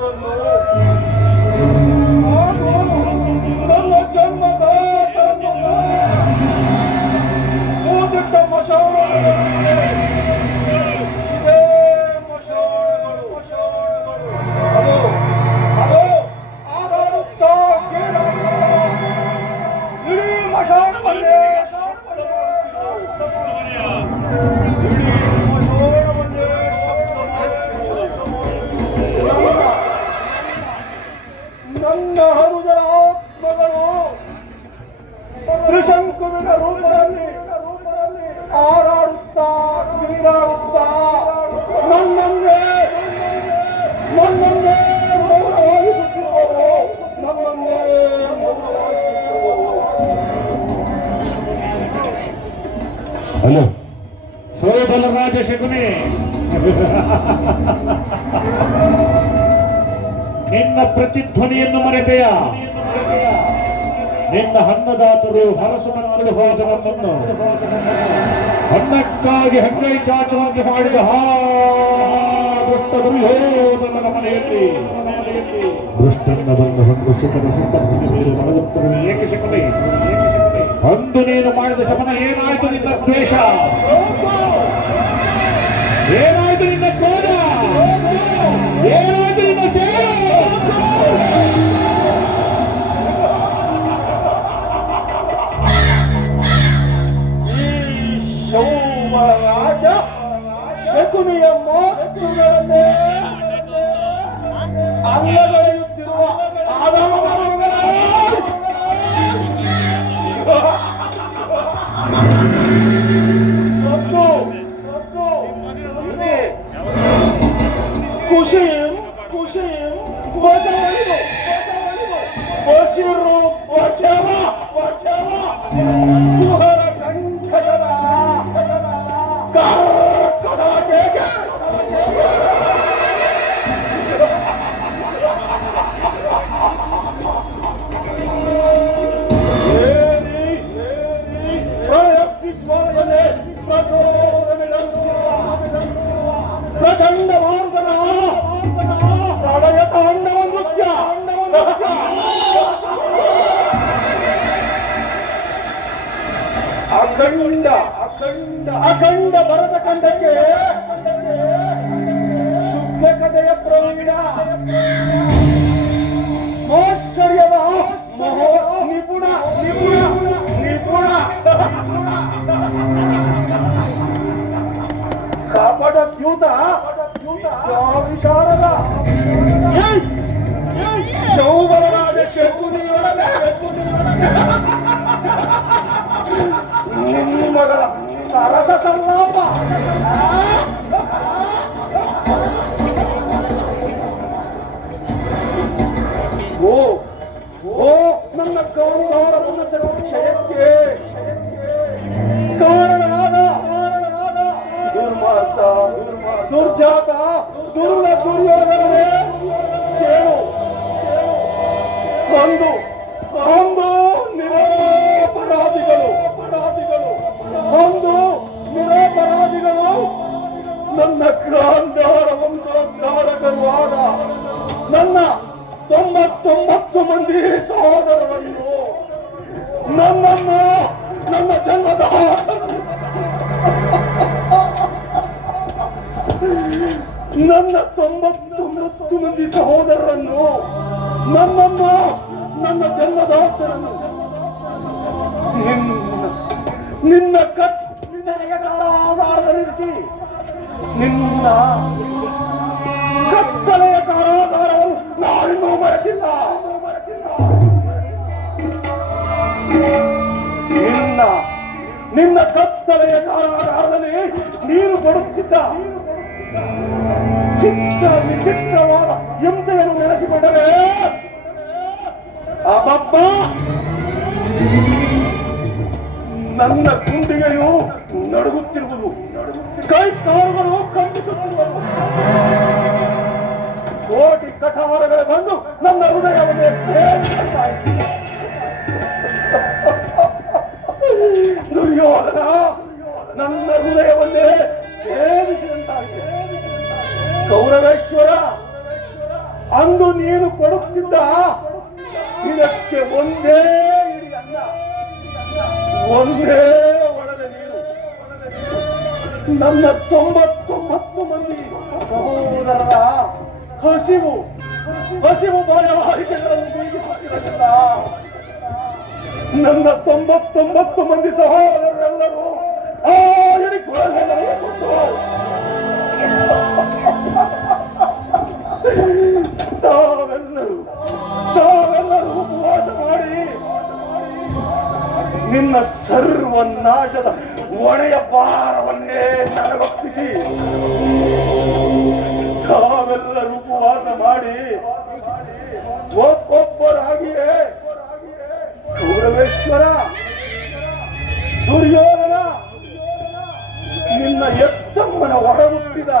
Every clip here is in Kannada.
ಸಹೋದರರನ್ನು ಹಾಗೂ ಹಲೋ. ಸೋದರ ರಾಜ ಶಕುನಿ ನಿನ್ನ ಪ್ರತಿಧ್ವನಿಯನ್ನು ಮರೆತೆಯ? ನಿನ್ನ ಹನ್ನದಾತರು ಹರಸು ಮಾಡಲು ಹೋದವನ್ನು ನಮ್ಮನ್ನು ಹೆಂಗೈ ಚಾಚುವಂತೆ ಮಾಡಿದ ಹಾ ದುಷ್ಟ ಹೊಂದು ಸುಖದ ಸಂದರ್ಭದ ಮೇಲೆ ಏಕೆ ಶಕಲಿ ಅಂದು ನೀನು ಮಾಡಿದ ಶಮನ ಏನಾಯ್ತು ನಿನ್ನ ದ್ವೇಷ? ಏನಾಯ್ತು ನಿನ್ನ ಕ್ರೋಧ? ಏನಾಯ್ತು ಶಕುನಿಯ ಮಾತುಗಳನ್ನೇ ಅಲ್ಲಗಳೆಯುತ್ತಿರುವ ಆದಮ. ಖುಷಿಂ ಖುಷಿಂ ಬಸವಳಿದು ಬಸವಳಿದು ಬಸಿರು ಬಸವ ಬಸವ ಅಖಂಡ ಅಖಂಡ ಅಖಂಡ ಖಂಡಕ್ಕೆ ಶುಭ್ರ ಕಥೆಯ ಪ್ರವೀಣ. ಆಶ್ಚರ್ಯದ ಮಹೋ ನಿಪುಣ ನಿಪುಣ ನಿಪುಣ. ಕಾಪಾಡ ದ್ಯೂತ ವಿಶಾರದ ಚೌಬಲರಾಜ ಶಕುನಿಯೊಡನೆ ನಿಮ್ಮಗಳ ಸರಸ ಸಂಲಾಪ ಓ ಓ ನನ್ನ ಗಾಂಧಾರವನ್ನು ಸೆಳೆಯುವ ಕ್ಷಯಕ್ಕೆ ಕಾರಣನಾದ ಕಾರಣನಾದ ದುರ್ಮಾರ್ಗ ದುರ್ಜಾತ ದುರ್ಲ ದುರ್ಯೋಧನವೇ ಕೇಳು ಒಂದು ಒಂದು ನನ್ನ ಗಾಂಧಾರ ವಂಶೋದ್ಧಾರಕರು ಆದ ನನ್ನ ತೊಂಬತ್ತೊಂಬತ್ತು ಮಂದಿ ಸಹೋದರರನ್ನು, ನನ್ನನ್ನು, ನನ್ನ ಜನ್ಮದ ನನ್ನ ತೊಂಬತ್ತೊಂಬತ್ತು ಮಂದಿ ಸಹೋದರರನ್ನು ನನ್ನಮ್ಮ ನನ್ನ ಜನ್ಮದಾತರನ್ನು ನಿನ್ನ ನಿನ್ನ ಕತ್ತಲೆಯ ಕಾರಾಗಾರದಲ್ಲಿರಿಸಿ ನಿನ್ನ ಕತ್ತಲೆಯ ಕಾರಾಗಾರವನ್ನು ನಾನಿನ್ನೂ ಮರೆತಿಲ್ಲ. ನಿನ್ನ ನಿನ್ನ ಕತ್ತಲೆಯ ಕಾರಾಗಾರದಲ್ಲಿ ನೀರು ಬರುತ್ತಿದ್ದ ಚಿತ್ರ ವಿಚಿತ್ರವಾದ ಹಿಂಸೆಯನ್ನು ನೆನೆಸಿಕೊಂಡರೆ ಅಬ್ಬಬ್ಬ ನನ್ನ ಗುಂಡಿಗೆಯು ನಡುಗುತ್ತಿರುವುದು. ಕೈ ಕಾಲುಗಳು ಕಂಪಿಸುತ್ತಿರುವುದು ಕೋಟಿ ಕಠಾರಗಳು ಬಂದು ನನ್ನ ಹೃದಯವನ್ನೇ. ದುರ್ಯೋಧನ, ನನ್ನ ಹೃದಯವನ್ನೇ ಸೇವಿಸಿದಂತಾಗಿದೆ ಗೌರವೇಶ್ವರ, ಅಂದು ನೀನು ಕೊಡುತ್ತಿದ್ದ ಇದಕ್ಕೆ ಒಂದೇ ಅನ್ನ. ಒಂದೇ ನನ್ನ ತೊಂಬತ್ತೊಂಬತ್ತು ಮಂದಿ ಸಹೋದರರ ಹಸಿವು ಹಸಿವು ನನ್ನ ತೊಂಬತ್ತೊಂಬತ್ತು ಮಂದಿ ಸಹೋದರರೆಲ್ಲರೂ ಆ ತಾವೆಲ್ಲರೂ ತಾವೆಲ್ಲರೂ ಉಪವಾಸ ಮಾಡಿ ನಿನ್ನ ಸರ್ವನಾಶದ ಒಣೆಯ ಭಾರವನ್ನೇ ನನಗೊಪ್ಪಿಸಿ. ತಾವೆಲ್ಲರೂ ಉಪವಾಸ ಮಾಡಿ ಒಬ್ಬೊಬ್ಬರಾಗಿಯೇ ಗೌರವೇಶ್ವರ ದುರ್ಯೋಧನ, ನಿನ್ನ ಎತ್ತಮ್ಮನ ಒಡಗುಟ್ಟಿದ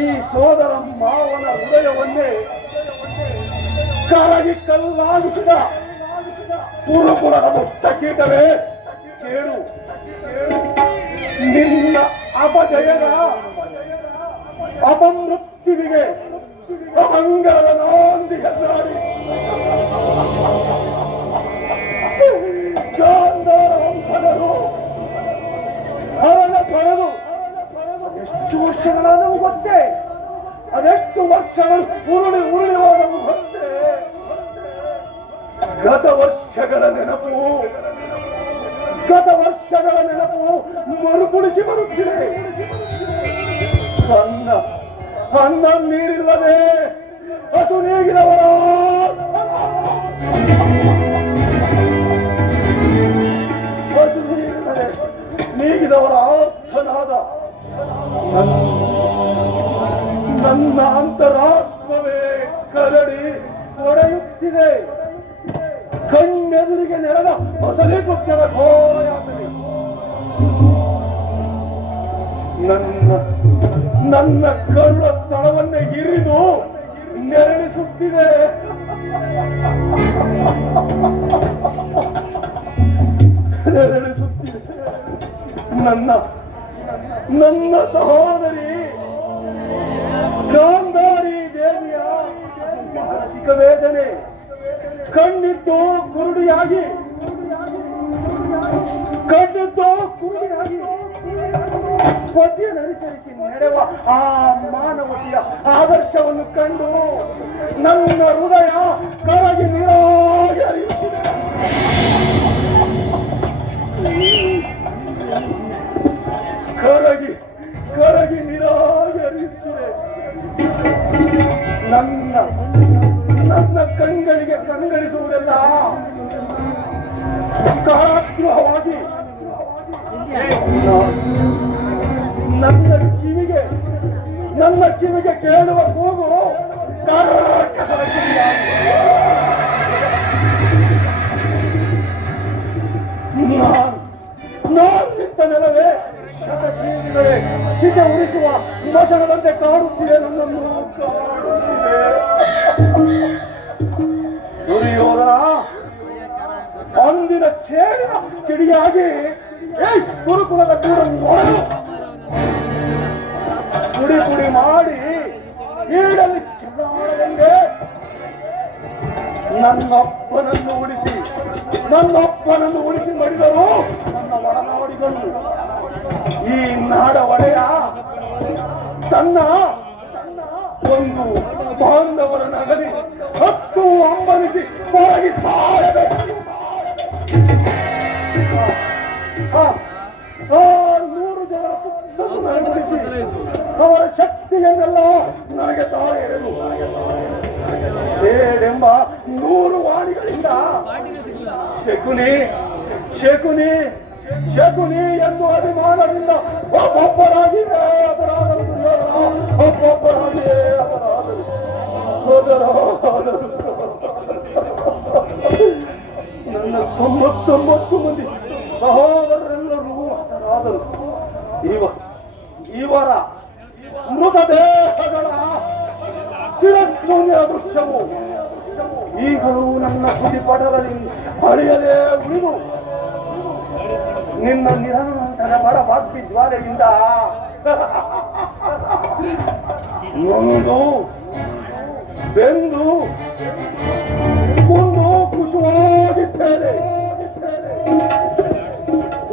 ಈ ಸೋದರ ಮಾವನ ಹೃದಯವನ್ನೇ ಕರಗಿ ಕಲ್ಲಾಗಿಸಿದ. ಪುರುಪುರದ ಮುಕ್ತ ಕೀಟವೇ ಕೇಳು ನಿನ್ನ ಅಪಜಯದ ಅಪಮೃತ್ಯುವಿಗೆ ಅಮಂಗಲದ ನಾಂದಿ ಹೆದ್ದಾಡಿ ಗಾಂಧಾರ ವಂಶದರು ಹರಣ ಪಡೆದು ಎಷ್ಟು ವರ್ಷಗಳಾದವು ಗೊತ್ತೇ? ಅದೆಷ್ಟು ವರ್ಷಗಳು ಉರುಳಿ ಉರುಳಿವಾದವು ಗೊತ್ತೆ ಗೊತ್ತೇ? ಗತ ವರ್ಷಗಳ ನೆನಪು ಗತ ವರ್ಷಗಳ ನೆನಪು ಮರುಕುಳಿಸಿ ಬರುತ್ತಿದೆ. ಅನ್ನ ಅನ್ನ ನೀರಿಲ್ಲದೆ ಹಸು ನೀಗಿರವರ ಹಸು ನೀರಿಲ್ಲದೆ ನೀಗಿದವರ ಆರ್ಥನಾದ ನನ್ನ- ನನ್ನ ಅಂತರಾತ್ಮವೇ ಕರಡಿ ಒಡೆಯುತ್ತಿದೆ. ಕಣ್ಣೆದುರಿಗೆ ನೆರೆದ ಹೊಸದೇ ಕೃತ್ಯದ ಘೋರ ಯಾತನೆ ನನ್ನ ನನ್ನ ಕರುಳ ತಳವನ್ನ ಇರಿದು ನೆರಳಿಸುತ್ತಿದೆ. ನೆರಳಿಸುತ್ತಿದೆ. ನನ್ನ ನನ್ನ ಸಹೋದರಿ ಗಾಂಧಾರಿ ದೇವಿಯ ಮಾನಸಿಕ ವೇದನೆ. ಕಣ್ಣಿದ್ದು ಕುರುಡಿಯಾಗಿ. ಕಣ್ಣಿದ್ದು ಕುರುಡಿಯಾಗಿ. ಪತಿಯನ್ನನುಸರಿಸಿ ನಡೆವ ಆ ಮಾನವತೆಯ ಆದರ್ಶವನ್ನು ಕಂಡು ನನ್ನ ಹೃದಯ ಕರಗಿ ನೀರಾಗಿ ಕರಗಿ ಕರಗಿ ನೀರಾಗಿ ಹರಿಯುತ್ತಿದೆ ನನ್ನ ನನ್ನ ಕಂಗಳಿಗೆ ಕಂಗಳಿಸುವುದಿಲ್ಲ ಕಾರಾಗೃಹವಾಗಿ ನನ್ನ ಕಿವಿಗೆ ನನ್ನ ಕಿವಿಗೆ ಕೇಳುವ ಕೂಗು. ನಾನ್ ನಿಂತ ನೆಲವೇ ಶತಕೀರ್ತಿಗಳೇ ಸಿಗೆ ಉಳಿಸುವ ವಿಮೋಚನದಂತೆ ಕಾಡುತ್ತಿದೆ ಗುರುಕುಲದ ದೂರನ್ನು ನೋಡಲು. ಪುಡಿ ಪುಡಿ ಮಾಡಿ ಈಡಲ್ಲಿ ಚೆಲ್ಲಾಡದಂಗೆ ನನ್ನಪ್ಪನನ್ನು ಉಳಿಸಿ ನನ್ನಪ್ಪನನ್ನು ಉಳಿಸಿ ಮಡಿದರು ನನ್ನ ಒಡನಾಡಿಗಳು ಈ ನಾಡ ಒಡೆಯ ತನ್ನ ಒಂದು ಬಾಂಧವರ ನಗರಿ ಹತ್ತು ಅಂಬರಿಸಿ ಹೊರಗಿ ಸಾಯಬೇಕು. ನೂರು ಜನ ಅವರ ಶಕ್ತಿಯನ್ನೆಲ್ಲ ನನಗೆ ತಾಳೆಯರು ಸೇಡೆಂಬ ನೂರು ವಾಣಿಗಳಿಂದ ಶಕುನಿ ಶಕುನಿ ಶಕುನಿ ಎಂದು ಅಭಿಮಾನದಿಂದ ದುರ್ಯೋಧನ ಒಬ್ಬೊಬ್ಬರಾಗಿಯೇ ಅಪರಾಧರು ಹೋದರಾದರು. ನನ್ನ ತೊಂಬತ್ತೊಂಬತ್ತು ಮಂದಿ ಸಹೋದರರೆಲ್ಲರೂ ಹತರಾದರು. ಇವ ಇವರ ಮೃತದೇಹಗಳ ಚಿರಶೂನ್ಯ ದೃಶ್ಯವು ಈಗಲೂ ನನ್ನ ತುದಿ ಪಡದಲ್ಲಿ ಅಳಿಯದೆ ಉಳಿದು ನಿನ್ನ ನಿರಂತರ ಬಡ ಭಕ್ತಿ ಜ್ವಾಲೆಯಿಂದ ಬೆಂದು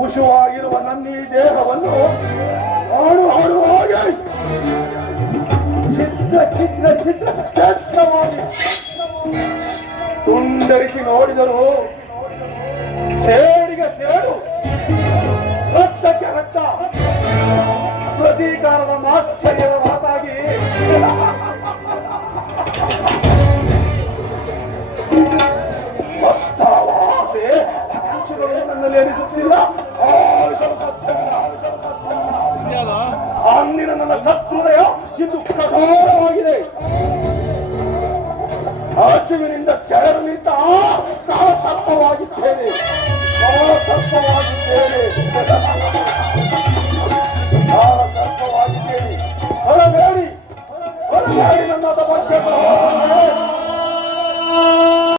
ಕುಶವಾಗಿರುವ ನನ್ನ ಈ ದೇಹವನ್ನು ಹಾಡು ಹಾಡುವ ಹಾಗೆ ಚಿತ್ರ ಚಿತ್ರ ಚಿತ್ರ ಚಿತ್ರವಾಗಿ ತುಂಡರಿಸಿ ನೋಡಿದರು ಸೇಡಿಗೆ ಇಂದು ಕಠೋರವಾಗಿದೆ ಹಸುವಿನಿಂದ ಸೆಳೆದು ನಿಂತ ಆ ಕಾಲ ಸರ್ಪವಾಗಿದ್ದೇನೆ ಕಾಲ ಸರ್ಪವಾಗಿದ್ದೇನೆ ಕಾಲ ಸರ್ಪವಾಗಿದ್ದೇನೆ ಹೊರಬೇಡಿ. ಹೊರಬೇಡಿ ನನ್ನ ಬಗ್ಗೆ